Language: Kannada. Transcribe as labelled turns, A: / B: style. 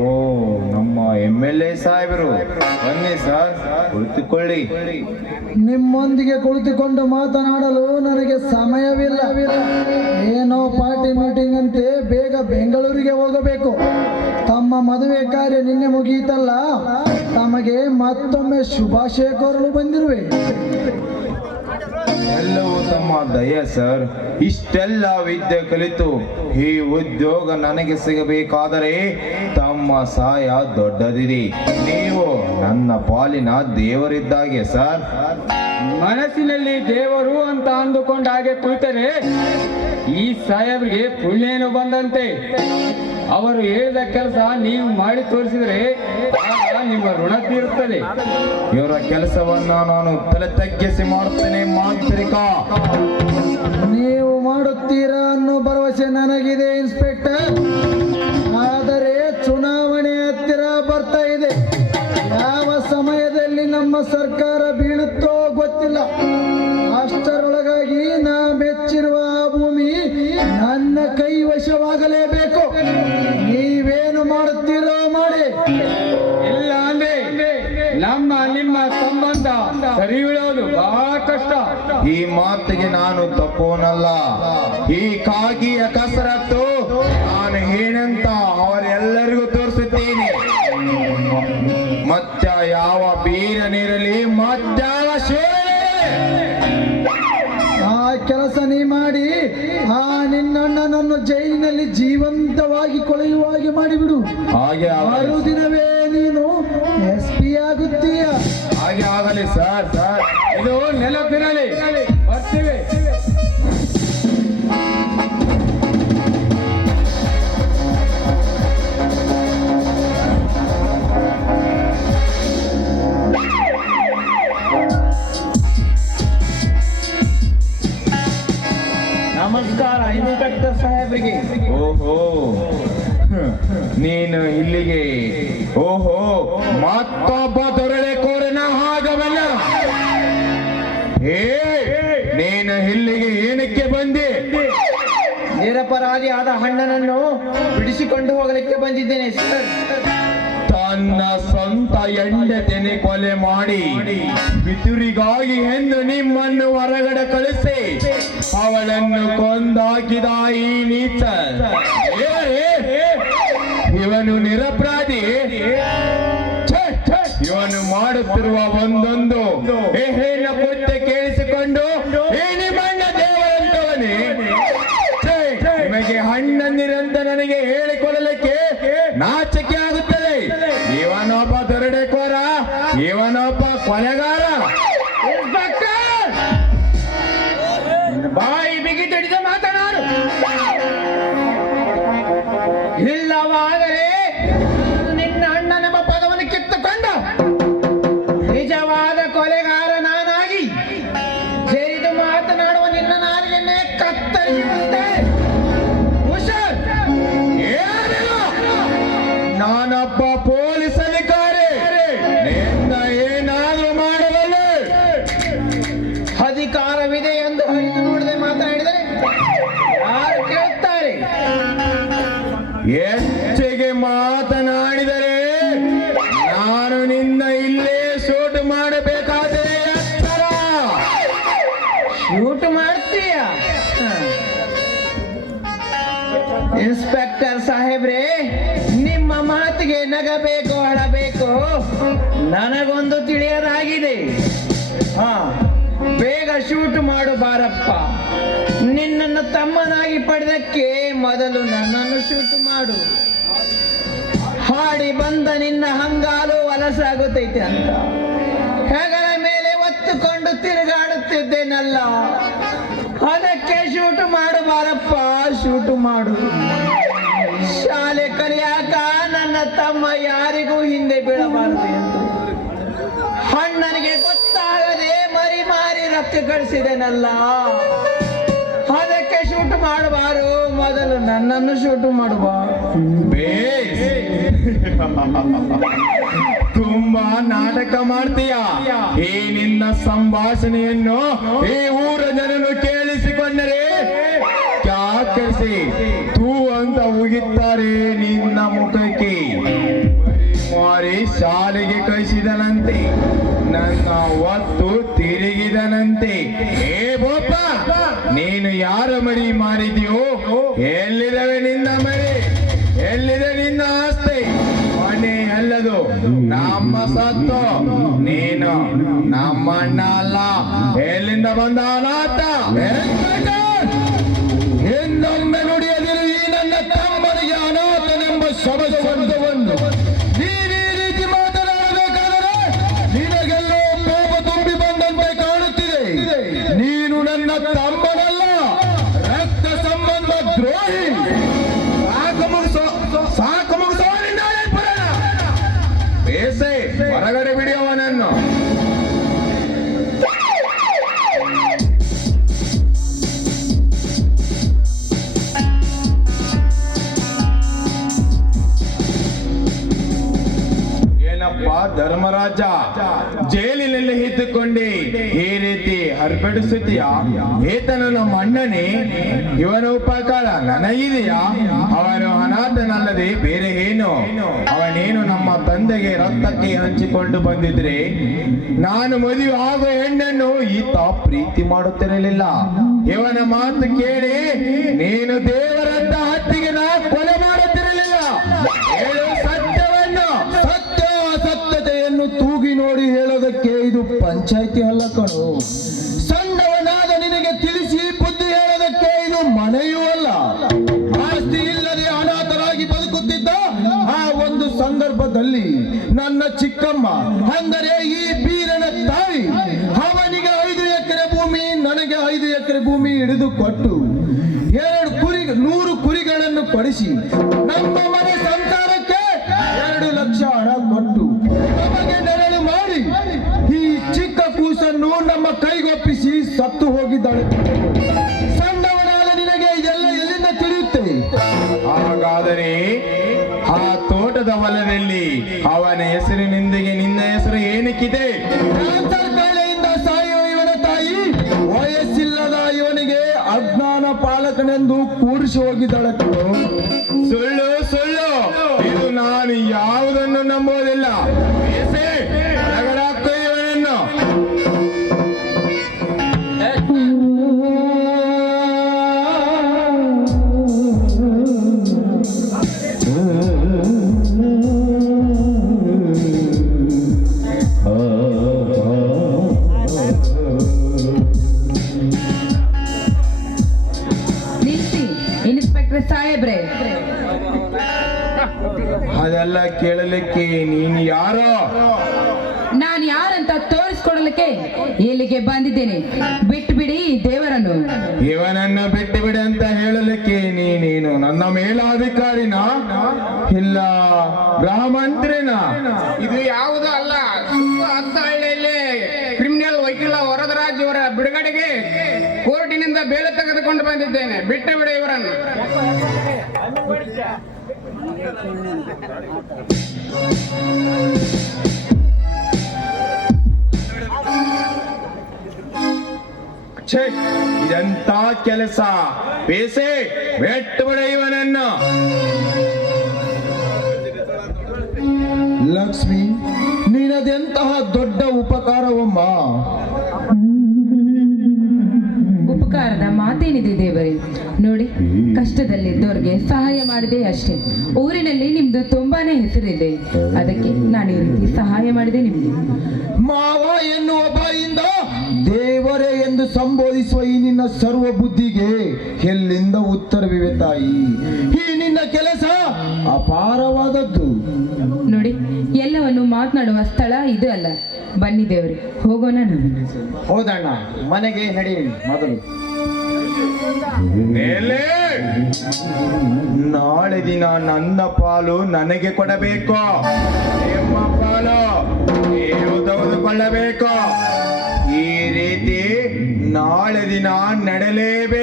A: ಓ ನಮ್ಮ ಎಂ ಎಲ್ ಎ ಸಾಹೇಬರು. ಬನ್ನಿ ಸರ್ ಕುಳಿತುಕೊಳ್ಳಿ.
B: ನಿಮ್ಮೊಂದಿಗೆ ಕುಳಿತುಕೊಂಡು ಮಾತನಾಡಲು ನನಗೆ ಸಮಯವಿಲ್ಲ. ಮದುವೆ ಕಾರ್ಯ ನಿನ್ನೆ ಮುಗಿಯಿತಲ್ಲ? ತಮಗೆ ಮತ್ತೊಮ್ಮೆ ಶುಭಾಶಯ ಕೋರಲು ಬಂದಿರುವೆ.
A: ಎಲ್ಲವೂ ತಮ್ಮ ದಯ ಸರ್. ಇಷ್ಟೆಲ್ಲ ವಿದ್ಯೆ ಕಲಿತು ಈ ಉದ್ಯೋಗ ನನಗೆ ಸಿಗಬೇಕಾದರೆ ತಮ್ಮ ಸಹಾಯ ದೊಡ್ಡದಿರಿ. ನೀವು ನನ್ನ ಪಾಲಿನ ದೇವರಿದ್ದಾಗೆ ಸರ್.
C: ಮನಸ್ಸಿನಲ್ಲಿ ದೇವರು ಅಂತ ಅಂದುಕೊಂಡ ಹಾಗೆ ಕುಳಿತರೆ ಈ ಸಾಹೇಬ್ರಿಗೆ ಪುಣ್ಯನು ಬಂದಂತೆ. ಅವರು ಹೇಳಿದ ಕೆಲಸ ನೀವು ಮಾಡಿ ತೋರಿಸಿದರೆ ನಿಮ್ಮ ಋಣ ತೀರುತ್ತದೆ.
A: ಇವರ ಕೆಲಸವನ್ನ ನಾನು ತಲೆ ತಗ್ಗಿಸಿ ಮಾಡುತ್ತೇನೆ, ಮಾಂತ್ರಿಕ.
B: ನೀವು ಮಾಡುತ್ತೀರಾ ಅನ್ನೋ ಭರವಸೆ ನನಗಿದೆ, ಇನ್ಸ್ಪೆಕ್ಟರ್. ಆದರೆ ಚುನಾವಣೆ ಹತ್ತಿರ ಬರ್ತಾ ಇದೆ. ಯಾವ ಸಮಯದಲ್ಲಿ ನಮ್ಮ ಸರ್ಕಾರ ಬೀಳುತ್ತೋ ಗೊತ್ತಿಲ್ಲ. ಅಷ್ಟರೊಳಗಾಗಿ
A: ಈ ಮಾತಿಗೆ ನಾನು ತಪ್ಪೋನಲ್ಲ. ಈ ಕಾಗಿಯ ಕಸರತ್ತು ನಾನು ಏನಂತ ಅವರೆಲ್ಲರಿಗೂ ತೋರಿಸುತ್ತೇನೆ. ಮತ್ತ ಯಾವ ಬೀರನಿರಲಿ ಮತ್ತ
B: ಆ ಕೆಲಸ ನೀ ಮಾಡಿ ಆ ನಿನ್ನಣ್ಣನನ್ನು ಜೈಲಿನಲ್ಲಿ ಜೀವಂತವಾಗಿ ಕೊಳೆಯುವ ಹಾಗೆ ಮಾಡಿಬಿಡು.
A: ಹಾಗೆ ಆರು
B: ದಿನವೇ ನೀನು ಎಸ್ ಪಿ ಆಗುತ್ತೀಯ.
A: ಹಾಗೆ ಆಗಲಿ ಸರ್. ಸರ್
C: ಇದು ನೆನಪಿರಲಿ.
D: ನಮಸ್ಕಾರ
A: ಓಹೋ. ನೀನು ಇಲ್ಲಿಗೆ. ಓಹೋ. ಮತ್ತೊಬ್ಬ ದೊರಳೆ ಕೋರನ ಹಾಗವಲ್ಲ. ಏ ನೀನು ಇಲ್ಲಿಗೆ ಏನಕ್ಕೆ ಬಂದೆ?
D: ನಿರಪರಾಧಿ ಆದ ಹಣ್ಣನನ್ನು ಬಿಡಿಸಿಕೊಂಡು ಹೋಗಲಿಕ್ಕೆ ಬಂದಿದ್ದೇನೆ ಸರ್
A: ತನ್ನ ಸ್ವಂತ ಹೆಂಡತಿನೆ ಕೊಲೆ ಮಾಡಿ ಬಿದುರಿಗಾಗಿ ಎಂದು ನಿಮ್ಮನ್ನು ಹೊರಗಡೆ ಕಳಿಸಿ. ಅವಳನ್ನು ಕೊಂದಾಕಿದ ಈ ನೀಚ. ಇವನು ನಿರಪರಾಧಿ. ಇವನು ಮಾಡುತ್ತಿರುವ ಒಂದೊಂದು.
D: ಮಾತನಾಡಿದರೆ
A: ನಾನು ನಿನ್ನ ಇಲ್ಲೇ ಶೂಟ್ ಮಾಡಬೇಕಾದರೆ
D: ಶೂಟ್ ಮಾಡ್ತೀಯ? ಇನ್ಸ್ಪೆಕ್ಟರ್ ಸಾಹೇಬ್ರೆ, ನಿಮ್ಮ ಮಾತಿಗೆ ನಗಬೇಕು, ಅಳಬೇಕು. ನನಗೊಂದು ತಿಳಿಯದಾಗಿದೆ. ಹಾ. ಬೇಗ ಶೂಟ್ ಮಾಡು ಬಾರಪ್ಪ. ನಿನ್ನನ್ನು ತಮ್ಮನಾಗಿ ಪಡೆದಕ್ಕೆ ಮೊದಲು ನನ್ನನ್ನು ಶೂಟ್ ಮಾಡು. ಹಾಡಿ ಬಂದ ನಿನ್ನ ಹಂಗಾಲು ವಲಸಾಗುತ್ತೈತೆ ಅಂತ. ಹೆಗಲ ಮೇಲೆ ಒತ್ತುಕೊಂಡು ತಿರುಗಾಡುತ್ತಿದ್ದೇನಲ್ಲ. ಅದಕ್ಕೆ ಶೂಟ್ ಮಾಡು ಬಾರಪ್ಪ ಶೂಟ್ ಮಾಡು. ಶಾಲೆ ಕಲಿಯಾಕ ನನ್ನ ತಮ್ಮ ಯಾರಿಗೂ ಹಿಂದೆ ಬೀಳಬಾರದು ಅಂತ ಅಣ್ಣನಿಗೆ ಗೊತ್ತಾಗದೆ ಮರಿ ಮಾರಿ ರಕ್ತ ಕಳಿಸಿದೆನಲ್ಲ. ಅದಕ್ಕೆ ಶೂಟ್ ಮಾಡಬಾರು. ಮೊದಲು ನನ್ನನ್ನು ಶೂಟ್ ಮಾಡುವ.
A: ಬೇಸ್. ತುಂಬಾ ನಾಟಕ ಮಾಡ್ತೀಯ? ಈ ನಿನ್ನ ಸಂಭಾಷಣೆಯನ್ನು ಈ ಊರ ಜನರು ಕೇಳಿಸಿಕೊಂಡರೆ ಕ್ಯಾಕರಿಸಿ, ತೂ ಅಂತ ಉಗಿತಾರೆ ನಿನ್ನ ಮುಖಕ್ಕೆ. ಮಾರಿ ಶಾಲೆಗೆ ಕಳಿಸಿದನಂತೆ, ನನ್ನ ಒತ್ತು ತಿರುಗಿದನಂತೆ. ಏ ಬೋಪ ನೀನು ಯಾರ ಮರಿ ಮಾರಿದ್ಯೋ? ಎಲ್ಲಿದವೆ ನಿನ್ನ ಮರಿ? ಎಲ್ಲಿದೆ ನಿನ್ನ ನಮ್ಮ ಸತ್ತು ನೀನು ನಮ್ಮ ಅಣ್ಣ ಅಲ್ಲ ಎಲ್ಲಿಂದ ಬಂದ ಅನಾಥ? ಇನ್ನೊಮ್ಮೆ ಹೊರಗಡೆ ಏನಪ್ಪ ಧರ್ಮರಾಜ, ಜೈಲಿನಲ್ಲಿ ಇದ್ದುಕೊಂಡೆ, ಈ ರೀತಿ ಹರ್ಬಡಿಸುತ್ತೀಯ ಏತನನ್ನು ನಮ್ಮ ಇವನ ಉಪಕಾರ ನನಗಿದೆಯಾ? ಅವನು ಅನಾಥನಲ್ಲದೆ ಬೇರೆ ಏನು? ಅವನೇನು ನಮ್ಮ ತಂದೆಗೆ ರಕ್ತಕ್ಕೆ ಹಂಚಿಕೊಂಡು ಬಂದಿದ್ರೆ, ನಾನು ಮದುವೆ ಆಗೋ ಹೆಣ್ಣನ್ನು ಈತ ಪ್ರೀತಿ ಮಾಡುತ್ತಿರಲಿಲ್ಲ. ಇವನ ಮಾತು ಕೇಳಿ, ನೀನು ದೇವರಂತ ಹತ್ತಿಗೆ ನಾ ಕೊಲೆ ಮಾಡುತ್ತಿರಲಿಲ್ಲ ಹೇಳು ಸತ್ಯವನ್ನು
B: ಸತ್ಯ ಅಸತ್ಯತೆಯನ್ನು ತೂಗಿ ನೋಡಿ ಹೇಳೋದಕ್ಕೆ ಇದು ಪಂಚಾಯಿತಿ ಅಲ್ಲ ಕಣು. ಸಣ್ಣವನಾದ ನಿನಗೆ ತಿಳಿಸಿ ಬುದ್ಧಿ ಹೇಳೋದಕ್ಕೆ ಇದು ಮನೆಯೂ ಅಲ್ಲ. ಆಸ್ತಿ ಇಲ್ಲದೆ ಅನಾಥರಾಗಿ ಬದುಕುತ್ತಿದ್ದ ಆ ಒಂದು ಸಂದರ್ಭದಲ್ಲಿ ನನ್ನ ಚಿಕ್ಕಮ್ಮ, ಅಂದರೆ ಈ ಬೀರನ ತಾಯಿ, ಅವನಿಗೆ ಐದು ಎಕರೆ ಭೂಮಿ, ನನಗೆ ಐದು ಎಕರೆ ಭೂಮಿ ಹಿಡಿದು ಕೊಟ್ಟು ಎರಡು ಕುರಿ, ನೂರು ಕುರಿಗಳನ್ನು ಪಡಿಸಿ ನಮ್ಮ ಸತ್ತು ಹೋಗಿದ್ದಾಳೆ. ಸಣ್ಣವನಾದ ನಿನಗೆ ಎಲ್ಲ ಎಲ್ಲಿಂದ ತಿಳಿಯುತ್ತೆ
A: ಹಾಗಾದರೆ ಆ ತೋಟದ ಹೊಲದಲ್ಲಿ ಅವನ ಹೆಸರಿನೊಂದಿಗೆ ನಿನ್ನ ಹೆಸರು ಏನಕ್ಕಿದೆ?
B: ಸಾಯುವ ಇವನ ತಾಯಿ ವಯಸ್ಸಿಲ್ಲದ ಇವನಿಗೆ ಅಜ್ಞಾನ ಪಾಲಕನೆಂದು ಕೂರಿಸಿ ಹೋಗಿದ್ದಾಳೆ
A: ಸುಳ್ಳು. ಅದೆಲ್ಲ ಕೇಳಲಿಕ್ಕೆ ನೀನು ಯಾರೋ?
E: ನಾನು ಯಾರಂತ ತೋರಿಸ್ಕೊಡಲಿಕ್ಕೆ ಇಲ್ಲಿಗೆ ಬಂದಿದ್ದೇನೆ. ಬಿಟ್ಟು ಬಿಡಿ ಈ ದೇವರನ್ನು.
A: ಇವನನ್ನ ಬಿಟ್ಟು ಬಿಡಿ ಅಂತ ಹೇಳಲಿಕ್ಕೆ ನೀನೇನು ನನ್ನ ಮೇಲಾಧಿಕಾರಿನ? ಇಲ್ಲ ಗೃಹ ಮಂತ್ರಿನ
D: ಇದು ಯಾವುದೂ ಅಲ್ಲ. ಹಳ್ಳಿಯಲ್ಲಿ ಕ್ರಿಮಿನಲ್ ವಕೀಲ ವರದರಾಜ್ ಇವರ ಬಿಡುಗಡೆಗೆ ಕೋರ್ಟಿನಿಂದ ಬೇಲೆ ತೆಗೆದುಕೊಂಡು ಬಂದಿದ್ದೇನೆ. ಬಿಟ್ಟು ಬಿಡಿ ಇವರನ್ನು.
A: ಇದೆಂತ ಕೆಲಸ? ಬೇಸೆ ಬೆಟ್ಟು ಬಡೆಯುವನನ್ನ
B: ಲಕ್ಷ್ಮಿ ನೀನದೆಂತಹ ದೊಡ್ಡ ಉಪಕಾರವಮ್ಮ?
E: ಉಪಕಾರದ ಮಾತೇನಿದೆ ದೇವರೇ. ನೋಡಿ. ಕಷ್ಟದಲ್ಲಿದ್ದವ್ರಿಗೆ ಸಹಾಯ ಮಾಡಿದೆ ಅಷ್ಟೇ. ಊರಿನಲ್ಲಿ ನಿಮ್ದು ತುಂಬಾನೇ ಹೆಸರಿದೆ. ಅದಕ್ಕೆ ನಾನು ಈ ರೀತಿ ಸಹಾಯ ಮಾಡಿದೆ ನಿಮ್ಗೆ.
B: ಮಾವ ಎನ್ನುವ ಬಾಯಿಂದ ದೇವರೇ ಎಂದು ಸಂಬೋಧಿಸುವ ಈ ನಿನ್ನ ಸರ್ವ ಬುದ್ಧಿಗೆ ಎಲ್ಲಿಂದ ಉತ್ತರವಿವೆ ತಾಯಿ? ಈ ನಿನ್ನ ಕೆಲಸ ಅಪಾರವಾದದ್ದು.
E: ನೋಡಿ ಎಲ್ಲವನ್ನು ಮಾತನಾಡುವ ಸ್ಥಳ ಇದು ಅಲ್ಲ. ಬನ್ನಿ ದೇವ್ರಿ ಹೋಗೋಣ
D: ಹೌದಣ್ಣ ಮನೆಗೆ ನಡಿ ಮೊದಲು.
A: ನಾಳೆ ದಿನ ನನ್ನ ಪಾಲು ನನಗೆ ಕೊಡಬೇಕು. ನಿಮ್ಮ ಪಾಲು ನೀವು ತೆಗೆದುಕೊಳ್ಳಬೇಕು. ಈ ರೀತಿ ನಾಳೆ ದಿನ ನಡೆಯಲೇಬೇಕು.